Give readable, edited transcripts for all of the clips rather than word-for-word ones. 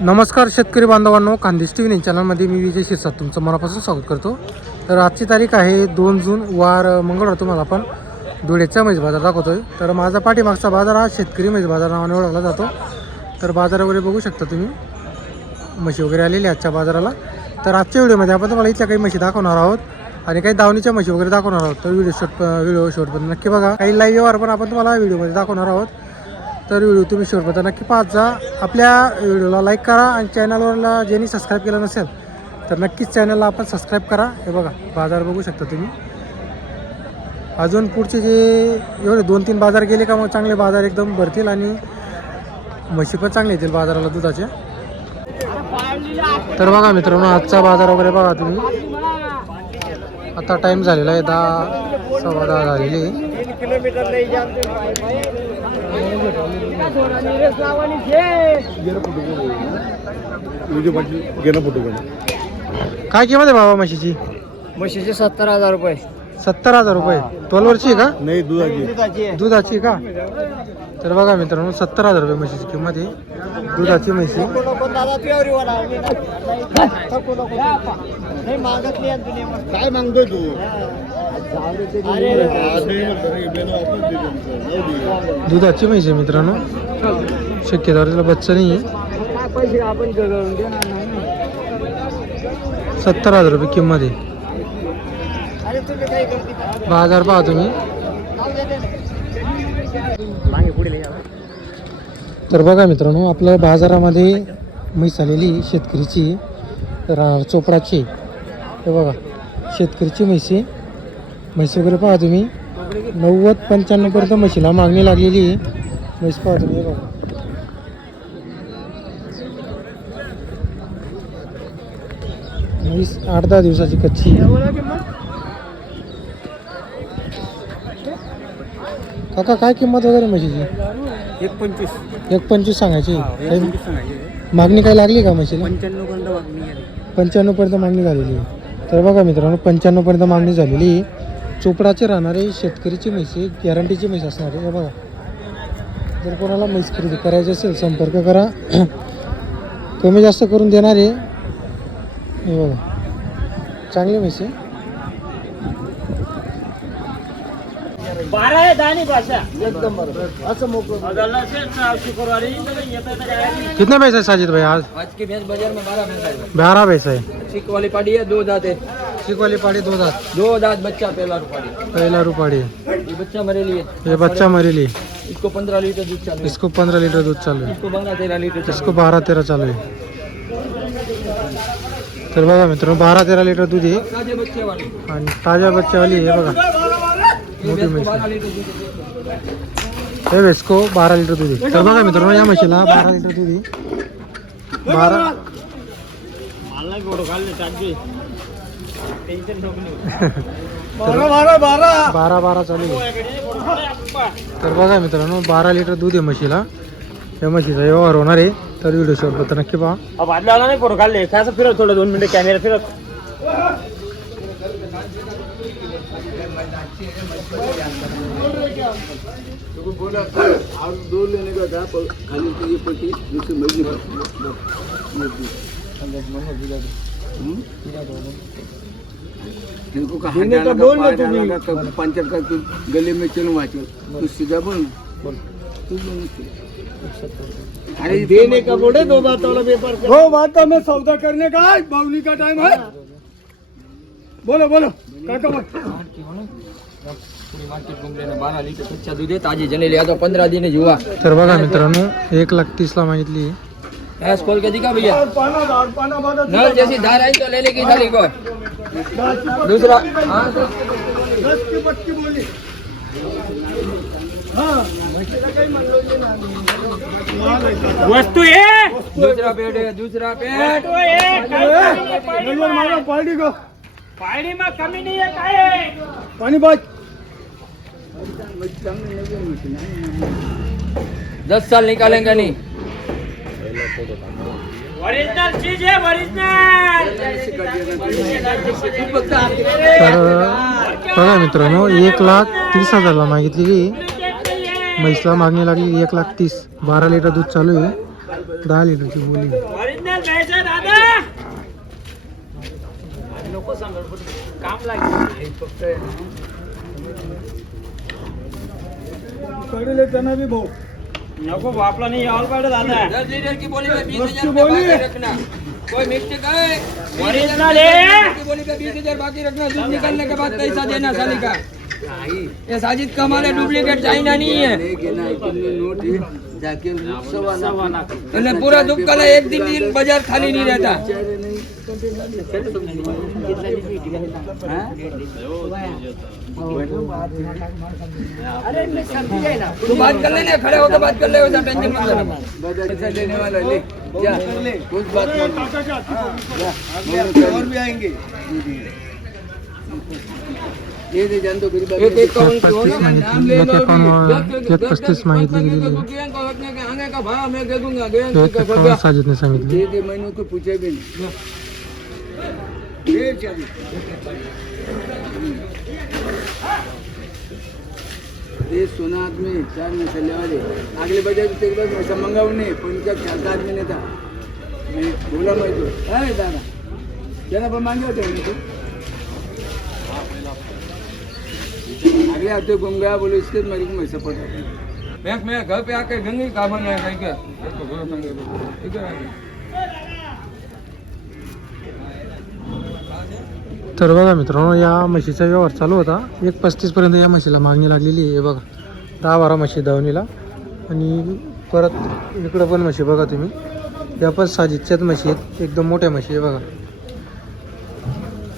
नमस्कार शेतकरी बांधवांनो, खानदेश टी व्ही चॅनलमध्ये मी विजय शिरसाट तुमचं मनापासून स्वागत करतो. तर आजची तारीख आहे 2 जून वार मंगळवार. तुम्हाला आपण धुळेचा म्हैस बाजार दाखवतोय. तर माझा पाठीमागचा बाजार हा शेतकरी म्हैस बाजार नावाने ओळखला जातो. तर बाजार वगैरे बघू शकता तुम्ही, म्हशी वगैरे आलेली आजच्या बाजाराला. तर आजच्या व्हिडिओमध्ये आपण तुम्हाला इथल्या काही म्हशी दाखवणार आहोत आणि काही दावणीच्या म्हशी वगैरे दाखवणार आहोत. तर व्हिडिओ शेवटपर्यंत नक्की बघा. काही लाईव्ह व्यवहार पण आपण तुम्हाला व्हिडिओमध्ये दाखवणार आहोत. तर व्हिडिओ तुम्ही शेवटपर्यंत नक्की पाहत जा. आपल्या व्हिडिओला लाईक करा आणि चॅनलवरला ज्यांनी सबस्क्राईब केलं नसेल तर नक्कीच चॅनलला आपण सबस्क्राईब करा. हे बघा बाजार बघू शकता तुम्ही. अजून पुढचे जे एवढे 2-3 बाजार गेले का मग चांगले बाजार एकदम भरतील आणि म्हशी पण चांगले येतील बाजाराला दुधाचे. तर बघा मित्रांनो, आजचा बाजार वगैरे बघा तुम्ही. आता टाईम झालेला आहे 10, 10:15 झालेली आहे. काय किंमत आहे बाबा म्हशीची? म्हशीचे 70,000 रुपये. 70,000 रुपये. 12 वर्षी का? नाही, दुधाची का? तर बघा मित्रांनो, 70,000 रुपये म्हशीची किंमत आहे. दुधाची म्हशी. काय मागतोय तू? दुधाची म्हशी आहे मित्रांनो. शक्यतो त्याला बच्चा नाही आहे. 70,000 रुपये किंमत आहे. बाजार पहा तुम्ही. तर बघा मित्रांनो, आपल्या बाजारामध्ये म्हैस आलेली शेतकरीची चोपडाची. हे बघा शेतकरीची म्हशी. म्हशी वगैरे पहा तुम्ही. 90-95 पर्यंत म्हशीला मागणी लागलेली आहे. म्हैस पहा तुम्ही. हे बघा म्हैस 8-10 दिवसाची कच्ची. काका काय किंमत वगैरे म्हशीची? 1.25 सांगायची. मागणी काय लागली का म्हशीला? 95 पर्यंत मागणी झालेली आहे. तर बघा मित्रांनो, 95 पर्यंत मागणी झालेली आहे. चोपडाचे राहणारे शेतकरीची म्हशी, गॅरंटीची म्हैस असणार आहे. हे बघा, जर कोणाला म्हैस खरेदी करायची असेल संपर्क करा. कमी जास्त करून देणार आहे. हे बघा चांगली म्हैस आहे. 12 आहे दानी भाषा एकदम बरोबर. असं मोकळं कितने पैसे साजिद भाई आज? आज की भैंस बाजार में 12 भैंस है. 12 पैसे है. चिक वाली पाड़ी है, 2 दांत है. चिक वाली पाड़ी 2 दांत. 2 दांत बच्चा पहला रुपाड़ी. पहला रुपाड़ी. ये बच्चा मेरे लिए. ये बच्चा मरेली. इसको 15 लीटर दूध चालू है. इसको 15 लीटर दूध चालू है. इसको 12-13 लीटर. इसको 12-13 चालू आहे. तर बघा मित्रांनो, 12-13 लिटर दूध आहे ताजे बच्चे वाली आणि ताज्या बच्चावाली आहे. बघा मोठी म्हैस. 12 लीटर दूध. हे वेस्को 12 लिटर दूध आहे. तर बघा मित्रांनो, या म्हशीला 12 लिटर दूध आहे. 12 चालू आहे. तर बघा मित्रांनो, 12 लिटर दूध आहे म्हशीला. या म्हशीचा व्यवहार होणार आहे. तर व्हिडिओ शेवट नक्की पहा. नाही फोटो काढले कसं फिरत थोडं 2 मिनिटं कॅमेरा फिरत. पंचर का तू गले में चलो वाचो तू सीधा बोल. अरे देने का बोले 2 बात वाला व्यापार. 2 बात में सौदा करने का है. बावली का टाइम है. बोलो बोलो काका बोल. मार्केट घूम लेना. 12 लीटर कच्चा दूध है. ताजी जने लिया तो 15 दिन हुआ. तर बघा मित्रांनो, 1,30,000 ला मागितली. गैस खोल के दिखा भैया. नल जैसी धार आई तो ले लेगी साली को. दूसरा हाँ 10 की बच्ची बोली. हाँ वस्तु है. दूसरा पेट है. दूसरा पेट मारो पार्टी को. पानी में कमी नहीं है. काय है पानी बात. 10 साल निकालेंगे नहीं. ओरिजिनल चीज है. ओरिजिनल. तर बघा मित्रांनो, 1,30,000 ला मागितलेली. म्हैसला मागणी लागली 1,30,000. 12 लिटर दूध चालू आहे. 10 लिटरची बोली. कडे त्यांना बी भाऊ नको आपला नहीं और पाड़े दादा 10 लीटर की बोली में 20,000 वस्तु रुपये बोली। बाकी रखना. कोई मिस्टेक है ओरिजिनल है। की बोली पे 20,000 बाकी रखना. दूध निकलने के बाद पैसा देना साली का. ये साजिद कमाल है, डुप्लीकेट चाइना नहीं है. तो पूरा दुख कल एक दिन बाजार खाली नहीं रहता. तू बात कर ले, खड़े हो तो बात कर ले, वैसा टेंशन मत ले. पैसा देने वाला ले जा, कुछ बात नहीं. और भी आएंगे. ये दे जान तो गरीब एक एक काउंट की हो ना, नाम ले लो. 35 मागितली गेलेली आहे. आने का भाव मैं दे दूंगा. गया 51 साजिदने सांगितली. ये मैंने तो पूछे भी नहीं. ये चल ये सोना आदमी 4 में चलने वाले अगले बजे तेरे पास पैसा मंगाऊ नहीं, पण का 4 आदमी नहीं था. मैं बोला मैं तो अरे दादा क्या पर मांगे होते हैं. अगले हफ्ते घूम गया, बोले इसके मेरे को पैसा पड़ा. बैंक में घर पे आके गंगे का बन है कहीं क्या. तर बघा मित्रांनो, या म्हशीचा व्यवहार चालू होता. 1.35 पर्यंत या म्हशीला मागणी लागलेली आहे. बघा 10-12 म्हशी दावणीला. आणि परत इकडं पण म्हशी बघा तुम्ही, या पण साजिदच्याच म्हशी आहेत, एकदम मोठ्या म्हशी आहे बघा.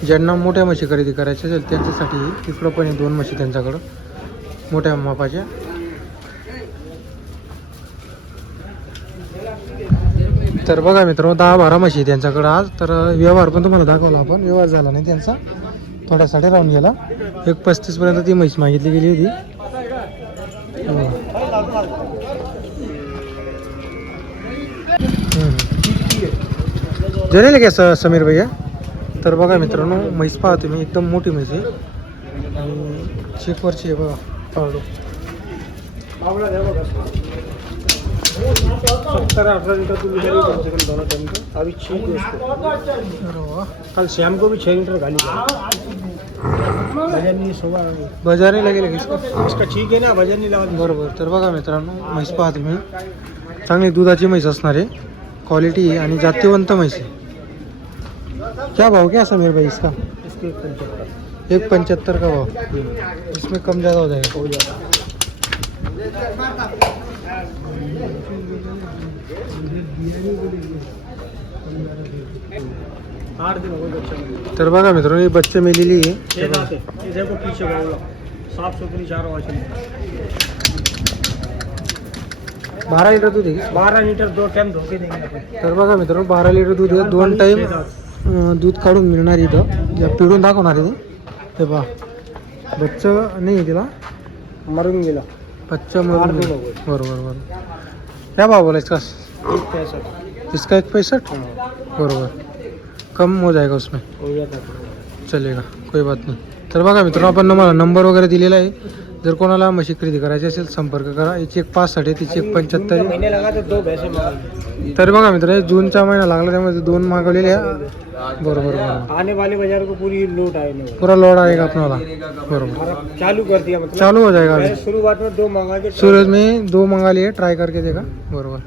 ज्यांना मोठ्या म्हशी खरेदी करायच्या असेल त्यांच्यासाठी इकडं पण आहे 2 म्हशी त्यांच्याकडं मोठ्या मापाच्या. तर बघा मित्रांनो, 10-12 म्हशी आहे त्यांच्याकडं आज. तर व्यवहार पण तुम्हाला दाखवला आपण, व्यवहार झाला नाही त्यांचा, थोड्यासाठी राहून गेला. 1.35 पर्यंत ती म्हैस मागितली गेली होती. जरेल का समीर भैया. तर बघा मित्रांनो, म्हैस पहा तुम्ही, एकदम मोठी म्हैस आहे आणि चेकवरची आहे बघा पावडो. 17-18 लीटर दूध निकलेगी कम से कम दोनों टाइम का. अभी 6 अरे वा, कल शाम को भी 6 लीटर गाली वजन नहीं सुबह बाजार नाही लागेल का इसका? इसका ठीक है ना, वजन नहीं लगा. बरोबर. तर बघा मित्रांनो, म्हैस पहा तुम्ही, चांगली दुधाची म्हैस असणार आहे, क्वालिटी आहे आणि जातीवंत म्हैस आहे. क्या भाव क्या समीर भाई इसका? इसके 75 1.75 का भाव. इसमें कम ज़्यादा हो जाएगा. हो जाता. आठ दिन हो गए बच्चा. तर बघा मित्रांनो, ही बच्चे मेलेली आहे. ये देखो पीछे बावला साफ सुथरी 4 वाचन 12 लिटर दूध आहे. 12 लीटर 2 टाइम धोके देंगे अपन. तर बघा मित्रांनो, 12 लिटर दूध आहे, 2 टाईम दूध काढून मिळणार इथं. या पिढून दाखवणार आहे ते पहा. बच्चं नाही आहे तिला, मरून गेला. बच्चा मरून गेला. बरोबर बरोबर. क्या भाव बोला इसका? 1.65 इसका 1.65. बरोबर, कम हो जाएगा उसमें, हो जाता. चलेगा, कोई बात नाही. तर बघा मित्रांनो, आपण तुम्हाला नंबर वगैरे दिलेला आहे. जर कोणाला म्हशी खरेदी करायची असेल संपर्क करा. याची 1.65 आहे, तिची 1.75 महीने लगा तो 2 भैंसे मांगी. तर बघा मित्र, जूनचा महिना लागला त्यामध्ये 2 मागवलेले आहे. बरोबर बरोबर. आने वाले बाजार को पूरी लूट आए नहीं. पूरा लोड आएगा अपना. बरोबर, और चालू कर दिया मतलब चालू हो जाएगा अभी. शुरुआत में 2 मंगा के सूरज में 2 मंगा लिए, ट्राई करके देखा. बरोबर.